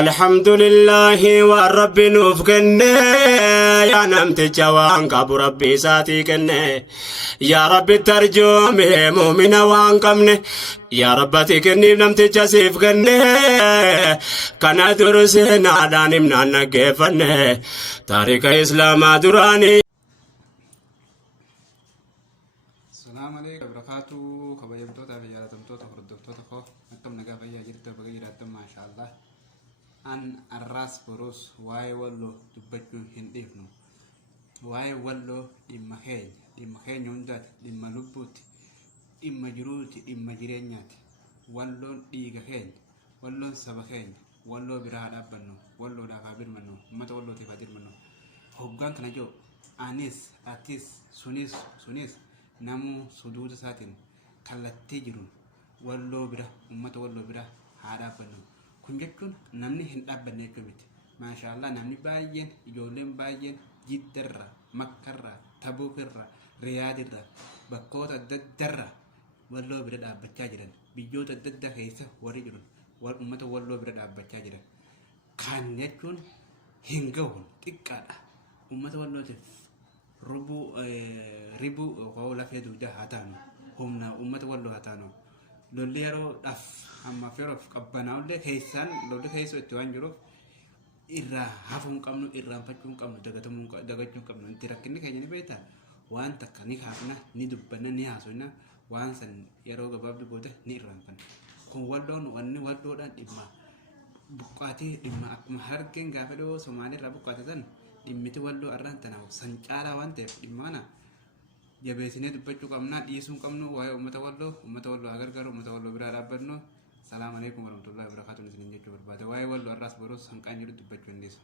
الحمد لله والرب نوفقني يا نمت جوان قبو ربي ساتي كني يا رب ترجم مؤمن وان قمني يا رب تكني نمت جسيف كني كان درسنا دانم نانا كيفني تاريخ إسلام دراني. السلام عليكم وبركاته. خبايبتوتا في جالتمتوتا خردفتوتا خو أنتم نجا فيا جرت بغيراتم ما شاء الله. أن الراس بروس واي ولو تبجون هنديفنو واي ولو دي مخين يوندات دي ملوبوت دي مجروت دي مجرينيات ولو ديغا خين ولو سبخين ولو براد أبنو ولو دافابير منو متى ولو تفادير منو هوغان كنجو أنيس أتيس سونيس نمو سدود ساتين كالتي جرون ولو برا أمة ولو برا هذا أبنو kun jechuun namni hin dhaabbanne jechuun miti. Maashaallah namni baay'een ijoolleen baay'een jiddarra, makkarra, tabuukirra, riyaadirra bakkoota adda addarra walloo bira dhaabbachaa jiran biyyoota adda addaa keessa warri jiran uummata walloo bira dhaabbachaa jiran kan jechuun hin ga'uun xiqqaadha. Uummata wallootiif ribuu lafee dugdaa haa taanu humna uummata walloo haa taanu. Lolli yeroodhaaf amma yeroof qabbanaa keessaan lolli keessoo itti waan jiruuf irraa hafuu hin qabnu, irraanfachuu hin qabnu, dagachuu hin qabnu. Inti rakkinni keenya ni beektaa waan takka ni kaafna, ni dubbanna, ni haasofna waan san yeroo gabaabduu booda ni irraanfanna. Kun walloon wanni walloodhaan dhimma buqqaatii dhimma akkuma harkeen gaafa dhiyoo Somaaliirraa buqqaate san dhimmiti walloo arraan tanaaf san caalaa waan ta'eef dhimma kana jabeessinee dubbachuu qabna, dhiisuu hin qabnu. Waa'ee uummata walloo agargaaru, uummata walloo biraa dhaabbannu. Salaamu alaikum warahmatullahi wabarakatuh. Isiniin jechuu barbaada. Waa'ee walloo arraas boruus hanqaan jiru dubbachuu hin dhiisu.